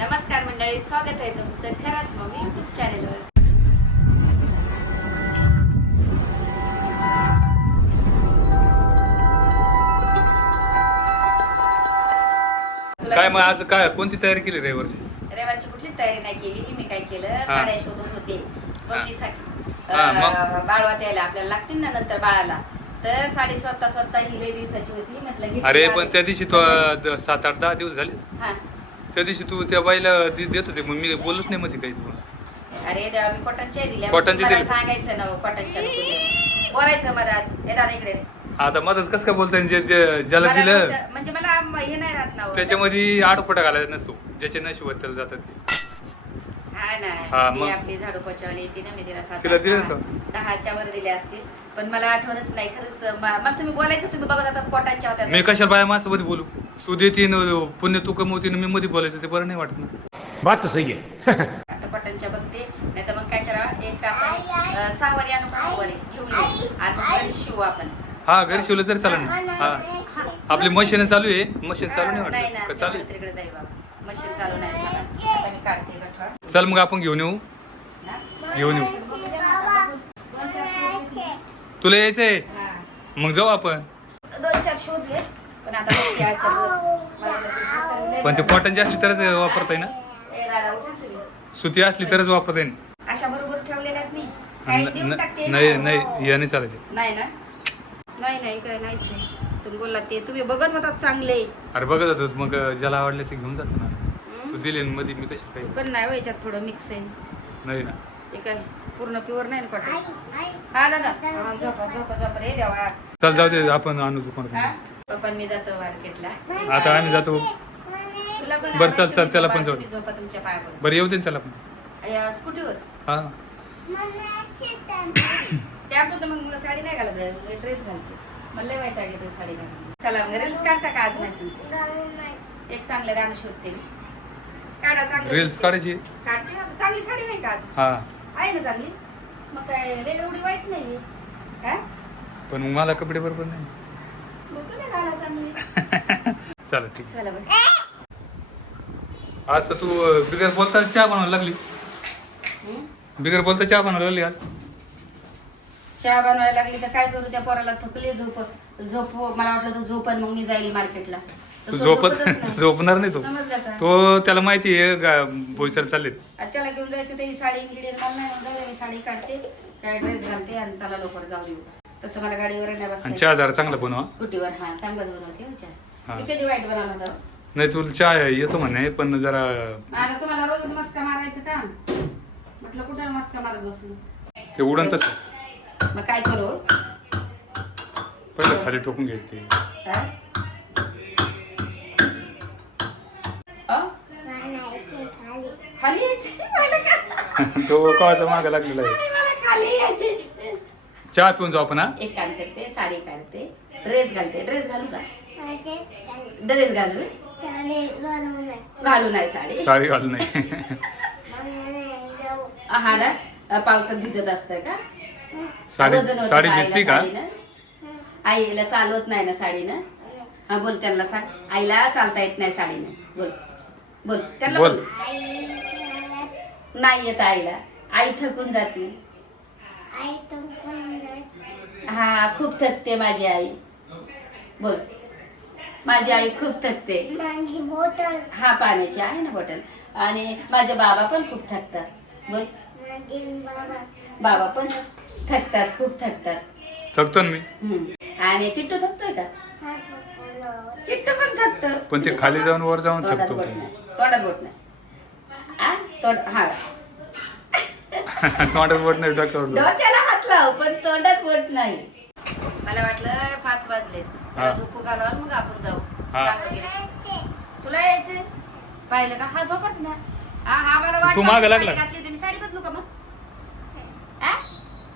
नमस्कार मंडळी स्वागत आहे तुमचं खरंच मम्मी युट्यूब चॅनेलवर काय मग आज काय कोणती तयारी केली रविवारची रविवारची कुठली तयारी नाही केली मी काय केलं साड्या शोधत होते बघीसाठी हा, मग? अं, बाळवात यायला आपल्याला लागतील ना नंतर बाळाला. तर साडी स्वतः स्वतः ही लई दिवसाची होती म्हटलं घेतली अरे. पण त्या दिवशी तो द- सात आठ दहा दिवस झाले. हा. त्या दिवशी तू त्या बाईला दे- देत होते मग मी बोलूच नाही मध्ये काही तुला अरे देवा मी कॉटनच्या दिल्या कॉटनच्या मला दिल्या. सांगायचं ना कॉटनच्या नको देऊ. बोलायचं मधात हे दादा इकडे. आता मदत कसं काय बोलताय जे जे- ज्याला मला दिलं म्हणजे मला आम- हे नाही राहत ना हो. त्याच्यामध्ये आडोपटा घालायचा नसतो ज्याच्या नशिबात त्याला जातात ते हा ना हा, ती मग? आपली झाडू पोचावाली ना मी तिला सात तिला आठ- दिलं दहा-? दहाच्या वर दिले असतील पण मला आठवणच नाही खरंच म- मला तुम्ही बोलायचं तुम्ही बघत होतात कॉटनच्या होत्या मी कशाला बाया माणसामध्ये बोलू तू देते न पुण्य तू कमवते न मी मध्ये बोलायचं ते बरं नाही वाटत ना. बात तो सही है आता कॉटनच्या बघते नाही तर मग काय करा एक आपण अं, सहावारी आणू का नऊवारी घेऊन येऊ. आणि मग घरी शिवू आपण. हा घरी शिवलं तरी चालेल ना. हा. आपली मशीन चालू आहे. मशीन चालू नाही नाही वाटत. का चालू आहे? तिकडे जाईल बाबा. मशीन चालू नाही. मला. आता मी काढते गठवा चल मग आपण घेऊन येऊ. घेऊन येऊ. शोध. तुला यायचंय. मग जाऊ आपण. दोन चार शोध घे. पण आता बघते आजच्या दिवस. मला तर लय पण ते कॉटनची असली तरच वापरता येईल ना ए दादा उठा तुम्ही. सुती असली तरच वापरता येईल अशा बरोबर ठेवलेल्या आहेत मी. काही न- देऊन टाकते. न- नाही नाही या नाही चालायचे. नाही ना? नाही नाही काय नाहीच. आहे. तुम्ही बोलला ते. तुम्ही बघत होतात चांगले. अरे बघत होतो. मग ज्याला आवडले ते घेऊन जातो ना. हं? तू दिले न मध्ये मी कशी काही पण नाही हो, याच्यात थोडं मिक्स आहे. नाही ना. हे काय पूर्ण प्युअर नाही ना कॉटन हा दादा. हा, झोपा झोपा झोपा रे देवा. चल जाऊ दे आपण आणू हा? दुकानात पण मी जातो मार्केटला. आता आम्ही जातो. तुला पण बरं, चल, चल, चला पण जाऊ. झोपा तुमच्या पायाकडून बरं येऊ दे ना त्याला पण. स्कूटीवर? हा. मग मला साडी नाही घालत ड्रेस घालते. मला लय माहिती आहे ते साडी घालते चला मग रील्स काढता का आज एक चांगलं गाणं शोधते मी. काढा चांगलं रील्स शोधते. काढायची? काढते. ना चांगली साडी नाही का आज? हा. आहे ना चांगली? मग काय लय एवढी वाईट नाही हा? पण मग मला कपडे बरोबर नाही. चालेल ठीक. चला बरं. आज तर तू अं, बिगर बोलता चहा बनवायला लागली. हं? बिगर बोलता चहा बनवायला लागली आज. चहा बनवायला लागली तर काय करू त्या पोराला थकली झोप. झोप मला वाटलं तो झोपन मग मी जाईल मार्केटला. तर तू तो झोपत झोपतच नाही. झोपणार नाही तो. समजलं का? तो त्याला माहिती आहे चाललेत. आता त्याला घेऊन जायचं ते साडी मला नाही म्हणून जाऊ दे, मी साडी काढते काय ड्रेस घालते आणि चला लवकर जाऊ देऊ. तसं मला गाडीवर नाही आणि बसता चहा जरा चांगला बनवा. स्कूटीवर हा चांगलाच बनवते हो हा. चहा मी कधी वाईट बनवला होता नाही तुला चहा येतो म्हणे पण जरा तुम्हाला रोजच मस्का मारायचं का म्हटलं कुठं मस्का मारत बसू? ते उडन तसं. मग काय करू? पहिलं खाली टोकून घ्यायचं ते. काय? अ? खाली यायची? मला का? तो कवाचा मागा लागलेला आहे. मला खाली यायची. चहा पिऊन जाऊ आपण हा? एक काम करते साडी काढते. ड्रेस घालते. ड्रेस घालू का? ड्रेस घालू घालू नाही. साडी. साडी घालू नाही. हा ना? अ, पावसात भिजत असतं का? साडी वजन होतं साडी आईला भिजती का? साडीनं? आईला चालवत नाही ना साडीनं हा बोल त्यांना सांग. आईला चालता येत नाही साडीनं बोल. बोल. त्यांना बोल. बोल. नाही येत आईला. आई थकून जाते. हा खूप थकते माझी आई. बोल. माझी आई खूप थकते. माझी बॉटल हा पाण्याची आहे ना बॉटल आणि माझे बाबा पण खूप थकतात. बोल. माझी बाबा. बाबा पण थकतात खूप थकतात. थकतो ना मी. आणि किट्टू थकतोय का? हा किट्टू पण थकतो. पण ते खाली जाऊन वर जाऊन तोंडात थकतो. बोट ते. नाही. तोंडात बोट नाही. आ? तोंड हा. तोंडात बोट नाही डोक्यावर लाव पण तोंडात बोट नाही. मला वाटलं पाच वाजले हा. झोपू घालवा मग आपण जाऊ. हा. वगैरे. तुला यायचं पाहिलं का? हा झोपच ना. हा हा मला वाटलं तू मागं लागला. साडी घातली मी साडी बदलू का मग? आ?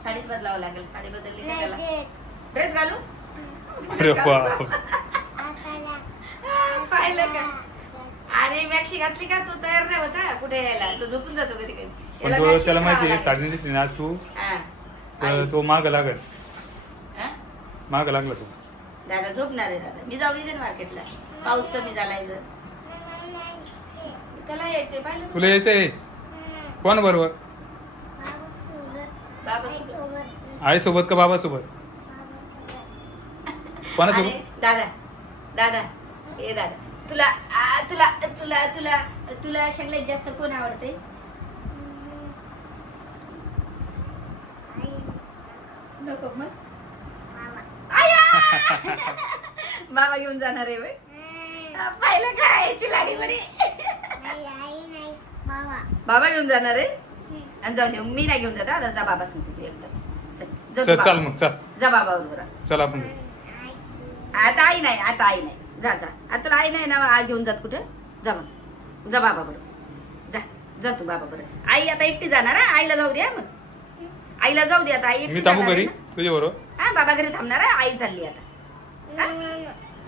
साडीच बदलावं लागेल. साडी बदलली का त्याला? नाही ड्रेस घालू? अरे बाप. पाहिलं का? अरे मॅक्सी घातली का? तू तयार नाही होता कुठे यायला? तो झोपून जातो कधी कधी. पण याला तो मॅक्सी त्याला माहिती आहे नेसली ना आज तू. हा. तर. तो माग लागल? माग लागला तो. दादा झोपणार आहे दादा. मी जाऊ दे ना मार्केटला पाऊस कमी झालाय जर त्याला यायचंय पाहिलं तुला यायचंय? कोण बरोबर? बाबा आई सोबत. सोबत सोबत का बाबा सोबत कोणासोबत? अरे, दादा. दादा. ए दादा. तुला आ, तुला तुला तुला तुला सगळ्यात जास्त कोण आवडते बाबा घेऊन जाणार आहे बाई पाहिलं काय बाबा बाबा घेऊन जाणार आहे? आणि जाऊ दे मी नाही घेऊन जात आता जा बाबा सांगते तू एकदाच. चल, मग चल. जा बाबा बरोबर. चल आपण आता आई नाही आता आई नाही. जा जा. आता तुला आई नाही ना आ घेऊन जात कुठं? जा मग. जा बाबा बरोबर. जा जा तू बाबा बरोबर. आई आता एकटी जाणार हा? आईला जाऊ द्या मग. आईला जाऊ दे आता आई एकटी मी थांबू घरी. ना. तुझ्या बरोबर हा बाबा घरी थांबणार आहे आई चालली आता हा?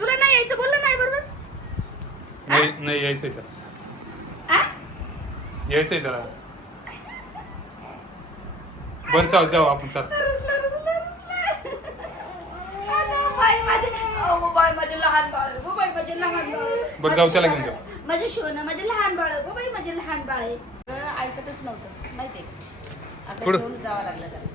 तुला नाही यायचं बोललं नाही बरोबर नाही नाही यायचंय त्याला हा? यायचंय त्याला बरं जाऊ जाऊ आपण चल रुसला, रुसला, रुसला. अगं बाई, माझे अगं बाई, माझे लहान बाळ आहे. गं बाई, माझे लहान बाळ आहे. बरं, जाऊ, त्याला घेऊन जाऊ. माझे शोन माझे लहान बाळ आहे. गं बाई, माझे लहान बाळ आहे अगं, ऐकतच नव्हतं माहितीये का? आता कुठं? घेऊन जावं लागलं त्याला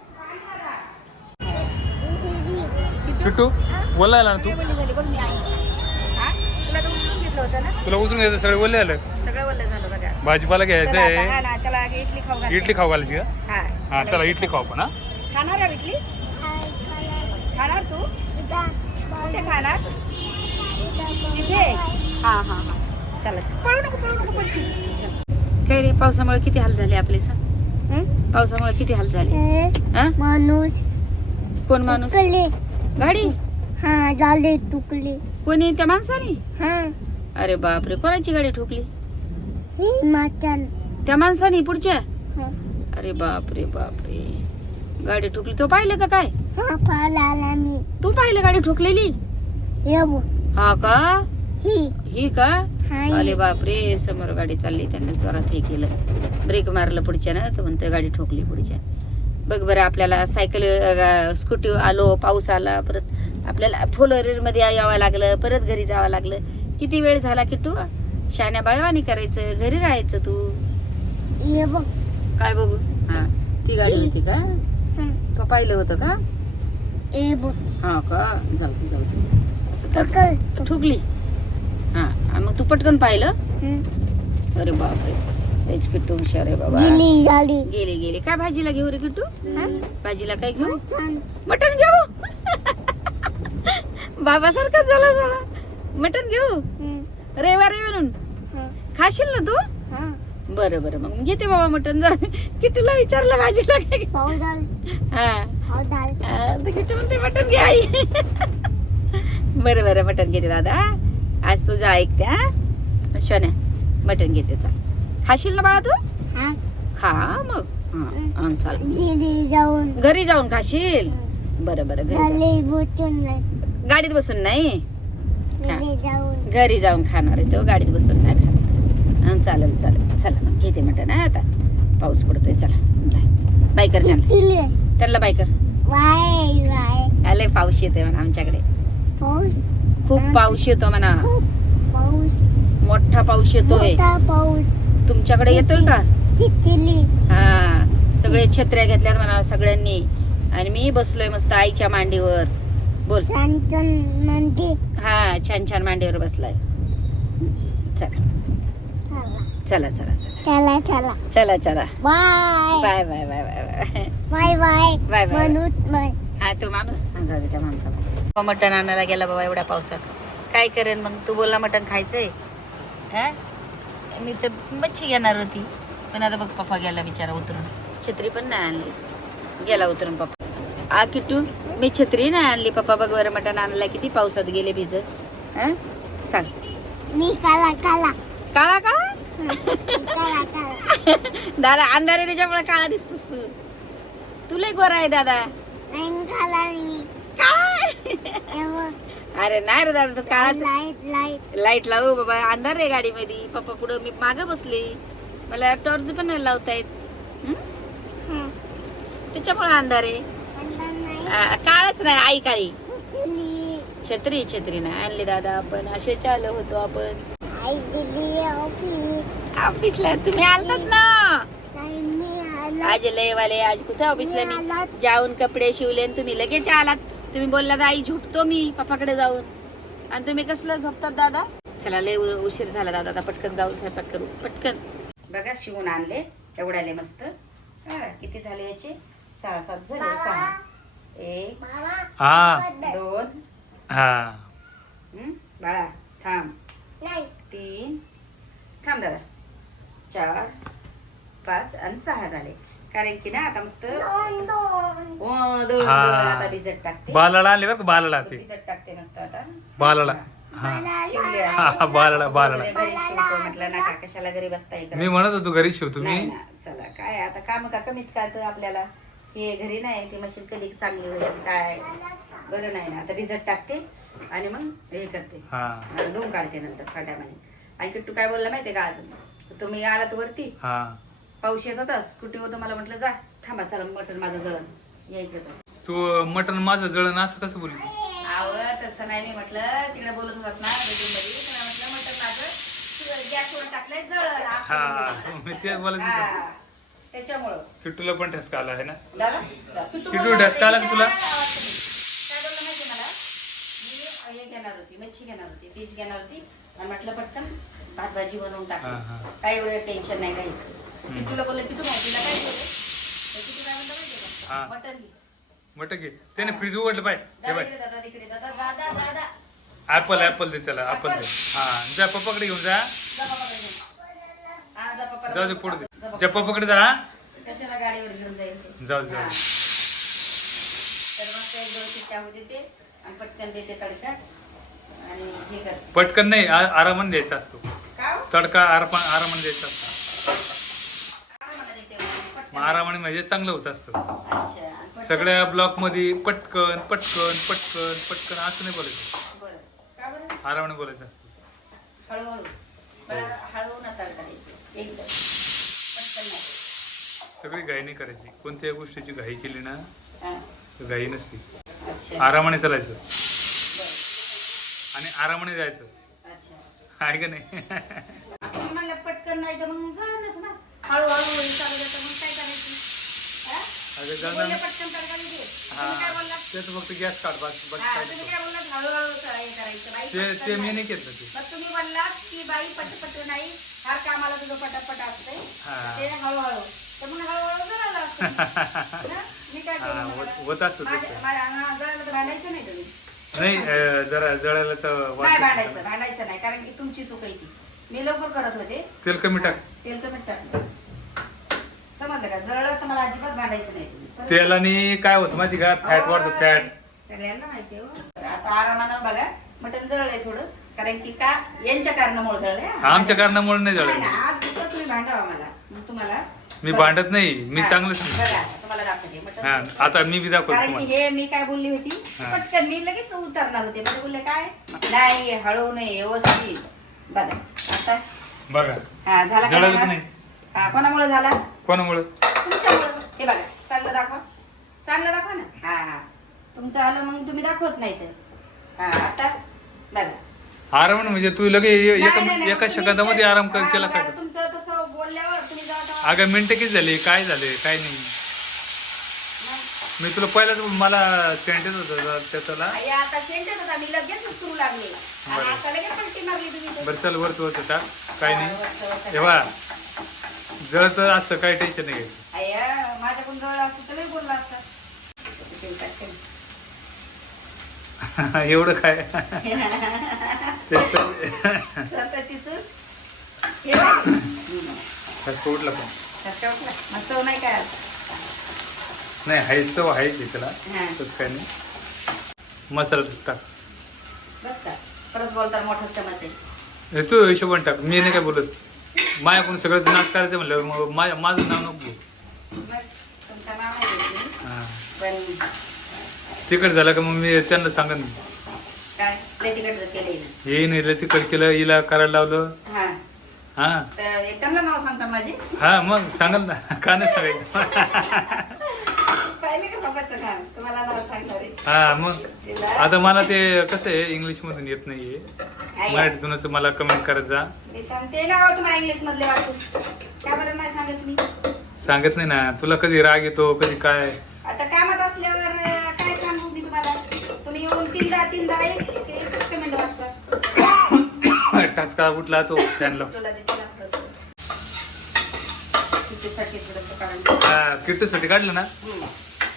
किट्टू बोलला ना तू. म्हणजे तुला उचलून घ्यायचं सगळे बोलले आलं? भाजीपाला घ्यायचं आहे. इडली खाऊ घालायची का? हा चला इडली खाऊ पण खाणार इडली? खाणार तू? कुठे खाणार? तिथे काय रे पावसामुळे किती हाल झाले आपले सांग? पावसामुळे किती हाल झाले? माणूस. कोण माणूस? गाडी? हा झाले तुकले. कोणी? त्या माणसाने? हा. अरे बापरे कोणाची गाडी ठोकली? त्या माणसाने पुढच्या? हा. अरे बापरे बापरे. गाडी ठोकली. तो पाहिलं का काय? हा पाला मी. तू पाहिलं गाडी ठोकलेली? हा का? ही. ही का? हाय अरे बापरे समोर गाडी चालली. त्यांनी जोरात हे केलं. ब्रेक मारलं पुढच्या ना तर म्हणतोय गाडी ठोकली पुढच्या. बघ बरं आपल्याला सायकल स्कूटी आलो पाऊस आला परत आपल्याला फोरमध्ये यावं लागलं परत घरी जावं लागलं. किती वेळ झाला की तू शाण्या बाळवानी करायचं घरी राहायचं तू? ये बघ. काय बघू? हा ती गाडी होती का? तो पाहिलं होतं का? बघ. हा का? जाऊ दे जाऊ ठोकली हा मग तू पटकन पाहिलं. अरे बापरे. हेच किट्टू हुशार आहे बाबा. गेली झाली गेले गेले. काय भाजीला घेऊ रे किट्टू? हा? भाजीला काय घेऊ? मटन घेऊ? बाबा सारखाच झाला बाबा. मटन घेऊ? म्हणून हा. खाशील ना तू? हा. बरं बरं. मग घेते बाबा मटन जा. किट्टूला विचारलं भाजीला काय घेऊ? हा. किट्टू म्हणते मटन घे आई. बरं बरं. मटन घेते दादा. आज तुझं ऐकते हा. शोन्या मटन घेते चाल. खाशील ना बाळा तू? हा. खा मग. हा, हा, चाल गेली जाऊन. घरी जाऊन खाशील? बरं बरं घरी जाऊन झाली बुटून नाही. गाडीत बसून नाही? जाऊन. घरी जाऊन खाणार आहे तो गाडीत बसून नाही खाणार. हं, चालेल चालेल. चला मग घेते मटन हा आता. पाऊस पडतोय चला. बाय बाय कर त्यांना किती त्यांना बाय कर वाय. वाय आले पाऊस येतोय म्हणा आमच्याकडे. पाऊस? खूप पाऊस येतो म्हणा. खूप पाऊस. मोठा पाऊस येतोय. मोठा पाऊस. तुमच्याकडे येतोय का? हा सगळे छत्र्या घेतल्यात म्हणा सगळ्यांनी. आणि मी बसलोय मस्त आईच्या मांडीवर. बोल. छान छान म्हणते हा छान छान मांडीवर बसलाय. चला. चला चला चला. चला चला. चला bye. Bye bye bye bye bye. Bye bye. हा तो माणूस. जाऊ त्या माणसाला. मटण आणायला गेला बाबा एवढ्या पावसात. काय करेन मग? तू बोलला मटण खायचंय. हा? मी तर मच्छी घेणार होती. पण आता बघ पप्पा गेला बिचारा उतरून. छत्री पण नाही आणली. गेला उतरून पप्पा. आ किट्टू मी छत्री नाही आणली. पप्पा बघ बरं मटण आणायला किती पावसात गेले भिजत. हा? सांग. मी काला काला. काळा काळा? काला काला. दादा अंधार त्याच्यामुळे काळा दिसतोस तू. तुला गोरा आहे दादा. एवढं. अरे नाही रे दादा तू काळाच लाइट लावू बाबा अंधार आहे गाडीमध्ये. पप्पा पुढं मी मागं बसले. मला टॉर्च पण नाही लावता येत? हा. त्याच्यामुळे अंधार आहे. काळच नाही आई काळी. छत्री. छत्री नाही आणली दादा आपण. असे चालू होतो आपण. ऑफिसला तुम्ही आलतात ना? आज लय वाले आज कुठे ऑफिसला मी. जाऊन कपडे शिवले तुम्ही लगेच आलात. तुम्ही बोललात आई झुटतो मी पप्पाकडे जाऊन. आणि तुम्ही कसलं झोपतात दादा? चला लय उशीर झाला दादा आता पटकन जाऊन स्वयंपाक करू. पटकन. बघा शिवून आणले एवढ्याले मस्त. किती झाले याचे? सहा सात झाले सहा. एक हा. दोन. हा. हं? बाळा थांब. नाही. तीन. थांब दादा. चार पाच आणि सहा झाले. कारण की ना आता मस्त दोन दोन दोन दोन हा. आता भिजत टाकते. बालाला आणले बरं का? बालाला ते भिजत टाकते मस्त आता. बालाला. हा. शिवले हा, हा, बालाला बालाला. घरी शिवतो म्हटलं नका कशाला घरी बसता इकडं. मी म्हणत होतो घरी शिव तुम्ही नाही ना, चला काय आता काम का कमीत काय तर आपल्याला? हे घरी नाही ती मशीन कधी चांगली होईल काय? बरं नाही ना आता रिझल्ट टाकते आणि मग हे करते. हा. आणि धुवून काढते नंतर फाट्यामध्ये आणि किट्टू काय बोलला माहितीये का आज तुम्ही आलात वरती? हा. पाऊस येत होता स्कूटीवर मला म्हटलं जा थांबा चला मटण माझं जळण. या इकडे तो मटन माझं जळण असं कसं बोलली आव तसं नाही मी म्हटलं तिकडे बोलत होतात ना म्हटलं मटण माझं गॅसवर टाकलंय जळण. असं हा बोलले. मी तेच बोलत होतो. हा, त्याच्यामुळं पण ठसका आला आहे ना? बोलला ढसका आला का तुला? हे मच्छी घेणार होती फिश घेणार होती. आणि म्हटलं पटकन भात भाजी बनवून टाकली. काय एवढं टेन्शन नाही घ्यायचं बोललं तू भाजीला काय म्हणलं माहिती मटन घे. त्याने फ्रीज उघडलं दादा तिकडे दादा दादा दादा. ऍपल ऍपल दे त्याला ऍपल दे. हा. जा पप्पाकडे घेऊन जा. जाऊ दे. पुढे जा पप्पाकडे जा. कशाला गाडीवर घेऊन जायचं जाऊ दे, जाऊ. दे. तर मस्त एक दोन शिट्ट्या होते ते आणि पटकन देते तडक्यात आणि हे कर. पटकन नाही आरामाने द्यायचा असतो? तडका आराम आरामाने द्यायचा मग? आरामाने म्हणजे चांगलं होत असतं. सगळ्या ब्लॉकमध्ये पटकन पटकन पटकन पटकन असं नाही बोलायचं. आरामाने बोलायचं असतं. सगळी घाई नाही करायची. कोणत्याही गोष्टीची घाई केली ना घाई नसती. आरामाने चालायचं. आणि आरामाने जायचं. अच्छा आहे का नाही म्हणलं पटकन नाही तर मग जळणच ना हळूहळू चालू मग काय करायचं हा? अगं बोलले पटकन तडका दे. तुम्ही काय बोललात? तेच फक्त गॅस काढ बस बस हा, काय तुम्ही नाही. काय बोललात? हळूहळू हे करायचं. बाई, ते पटकन ते मी नाही. नाही केलं ते मग तुम्ही बोललात की बाई पटपट नाही हर कामाला तुझं पटापट असते हा. ते हळूहळू तर मग हळूहळू जळालं असतं. मी काय हा, होत-? होत असतं तसं. माझ्या अंगाला जळालं तर भांडायचं नाही तुम्ही नाही अं, जरा जळायला तर नाही भांडायचं. भांडायचं नाही कारण की तुमची चूक आहे ती. मी लवकर करत होते. तेल कमी टाक. तेल कमी टाकलं समजलं का? जळलं तर मला अजिबात भांडायचं नाही. तुम्ही परत- तेलाने काय होतं माहिती का? फॅट वाढतो फॅट. सगळ्यांना माहिती आहे हो. आता आरामानं बघा मटण जळलंय थोडं कारण की का? यांच्या कारणामुळे जळलंय. आमच्या कारणामुळे नाही नाही जळत ना, आज फक्त तुम्ही भांडावा मला. मग तुम्हाला मी. भांडत नाही मी चांगलं बघा, सांगतो तुम्हाला दाखवते हा आता मी बी दाखवतो कारण की तुम्हाला हे मी काय बोलली होती? हा. पटकन मी लगेच उतरणार होते. म्हणजे बोलले काय? नाही हळू नाही व्यवस्थित. बघा आता? बघा. हा झाला का जळालं की नाश? नाही? हा कोणामुळे झाला? कोणामुळे? तुमच्यामुळे. हे बघा चांगलं दाखवा. चांगलं दाखवा ना? हा हा. तुमचं आलं मग तुम्ही दाखवत नाही तर. हा आता? बघा. आराम म्हणजे तू लगे ए- नाही, नाही, एका एका तुम्ही सेकंदामध्ये ते- आराम कर केला आता तुमचं तसं बोलल्यावर तुम्ही जेव्हा तेव्हा- अगं मिनटं किती झाले? काय झाले? काय नाही. मी तुला पहिलाच मला सेंटेन्स होतं त्याच्याला. आई आता शेंटत होता मी लगेच उतरू लागले आणि बरं. आता लगेच पलटी मारली तुम्ही तर. बरं चल वरच वरच टाक. काय नाही. वरचं- वरचं तेव्हा टाका. जळत असतं काही टेन्शन नाही घ्यायचं. अय्या माझ्याकडून जवळ असतं तर लई बोलला असता. ते टाकते. एवढं काय? ते तर- स्वतःची चूक. हे बघ. हम्म. सोडलं पण वाटलं? मग चव नाही काय. नाही तर आहेच आहे त्याला हा. तसं काय नाही मसाला टाक बस का परत बोलता मोठा चमच आहे तू हिशोबाने टाक मी नाही काय बोलत माझ्याकडून सगळं नाच करायचं म्हणलं मग माझ्या माझं नाव नको. हा. तिकड झालं का मग मी त्यांना. हे नाही तिकड केलं हिला करायला लावलं हा. तर एकांना नाव सांगता माझे? मग सांगाल ना. का नाही सांगायचं? पाहिले का पप्पाचं काम तुम्हाला नाव सांगणार आहे? हा मग आता मला ते कसं आहे इंग्लिश मधून येत नाहीये. आई, मराठीतूनच मला कमेंट करायचा मी सांगते ना हो तुम्हाला इंग्लिश मधले वाचून. का बरं नाही सांगत मी? सांगत नाही ना. तुला कधी राग येतो कधी काय? आता कामात असल्यावर अं, काय सांगू मी तुम्हाला तुम्ही येऊन तीनदा तीनदा एक एक कमेंट वाचता टाचका उठला तो फॅनला तुला देते ना थोडंसं. तिच्यासाठी थोडंसं काढून हा कीर्तसाठी काढलं ना.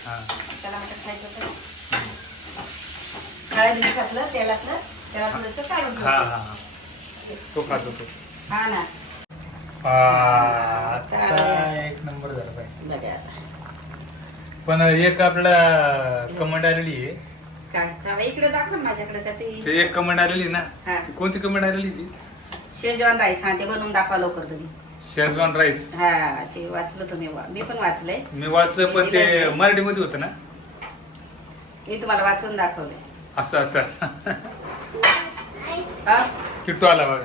हा हा. हा तो खात हा ना आता एक नंबर झाला पाहिजे पण एक आपल्याला कमेंट आलेली आहे काय? इकडे दाखव ना माझ्याकडे का ते. ते एक कमेंट आलेली ना. हा. ती कोणती कमेंट आलेली ती? शेजवान राईस हा ते बनवून दाखवा लवकर तुम्ही. Schezwan rice. हा ते वाचलं तुम्ही. मी पण वाचलंय. मी वाचलं पण ते मराठीमध्ये होतं ना? मी तुम्हाला वाचून दाखवलंय. असं असं असं. हा? किट्टू आला बघा.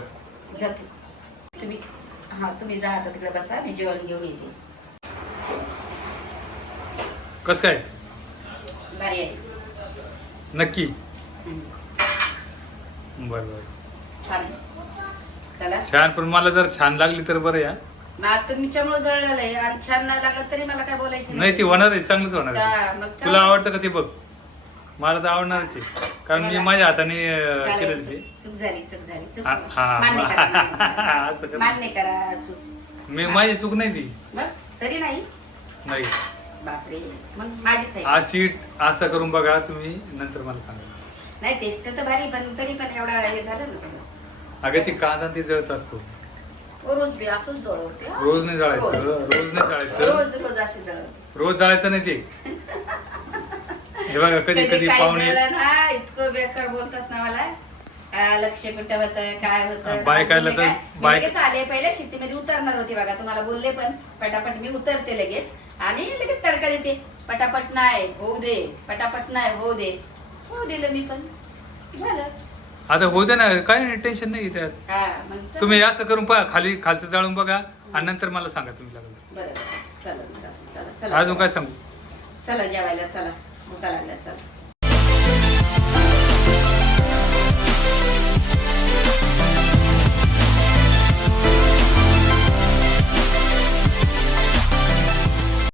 जाते तुम्ही हा तुम्ही जा आता तिकडे बसा. मी जेवण घेऊन येते. कस काय? भारी आहे नक्की. बरं बरं. छान. आहे. चला. छान पण मला जर छान लागली तर बरं या. ना तुमच्यामुळे जळलेलं आहे आणि छान नाही लागलं तरी मला काय बोलायचं नाही ती होणार आहे चांगलंच होणार आहे. तुला आवडतं का ते बघ? मला तर आवडणारच आहे. कारण मी मला- माझ्या हाताने अं, चालेल, केलेलं ते. चूक- चूक झाली चूक झाली. चूक हा, हा. मान्य करा मान्य करा. असं कर. मान्य करा चूक. मी माझी चूक नाही ती. मग? तरी नाही. नाही. बापरे. मग माझीच आहे. हा सीट असं करून बघा तुम्ही नंतर मला सांगा. नाही टेस्ट तर भारी पण तरी पण एवढा हे झालं ना. अगं ती कांदा ते जळत असतो. ओ, रोज बी असंच जळवते हा. रोज नाही जळायचं रोज. नाही जळायचं. रोज रोज असे जळवते. रोज जळायचं नाही ते. हे बघा कधी कधी काय पाहुणे जळलं ना इतकं बेकार बोलतात ना मला. लक्ष कुठं होतं काय होतं? तर- तुम्ही काय- मी बायक- लगेच आले पहिल्या शिट्टीमध्ये उतरणार होती बघा तुम्हाला बोलले पण पटापट मी उतरते लगेच. आणि लगेच तडका देते. पटापट नाही होऊ दे पटापट नाही होऊ दे. होऊ दिलं मी पण. झालं. आता होते ना काय टेन्शन नाही त्यात. हा मग चल. तुम्ही असं करून पहा खाली खालचं जाळून बघा आणि नंतर मला सांगा तुम्ही लागलं. बरं चला चला चला चला. अजून काय सांगू? चला जेवायला चला. भुका लागल्या चला.